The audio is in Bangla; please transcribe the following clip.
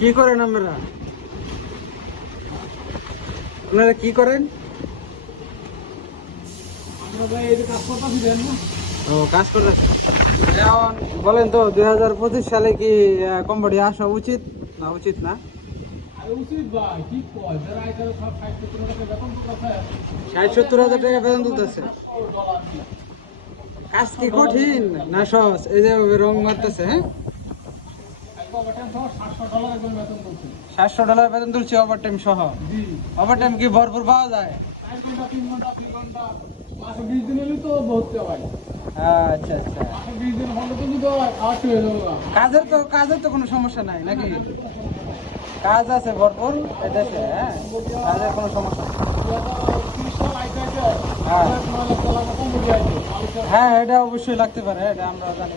কি করেন আপনারা? আপনারা কি করেন? ও, কাজ করতেছেন। এখন বলেন তো 2025 সালে কি কম্বোডিয়া আসা উচিত না উচিত না? উচিত ভাই, কি কয় যারা এখানে সব 60-70 টাকা বেতন পাচ্ছে, 60-70 হাজার টাকা বেতন তুলতেছে। $700 দিয়ে। কাজ কি কঠিন না সহজ? এই যে রং মারতেছে, হ্যাঁ, একবার বেতন সহ $700 একজন বেতন করছে। $700 বেতন তুলছে ওভারটাইম সহ। জি, ওভারটাইম কি ভরপুর পাওয়া যায়? 4 ঘন্টা, 3 ঘন্টা, 2 ঘন্টা, মাসে 20 দিন হলে তো বহুত ভাই। আচ্ছা আচ্ছা। মাসে 20 দিন হলে তো যদি হয়, খাওয়াতে হয়ে যাবে না। কাজের তো কোনো সমস্যা নাই নাকি? কাজ আছে ভরপুর এদেশে, হ্যাঁ, কাজের কোনো সমস্যা নেই। 2030 সাল আইতে আইতে, হ্যাঁ। 9 লাখ টাকা কম বেরিয়ে আইছে। হ্যাঁ, এটা অবশ্যই লাগতে পারে, এটা আমরা জানি।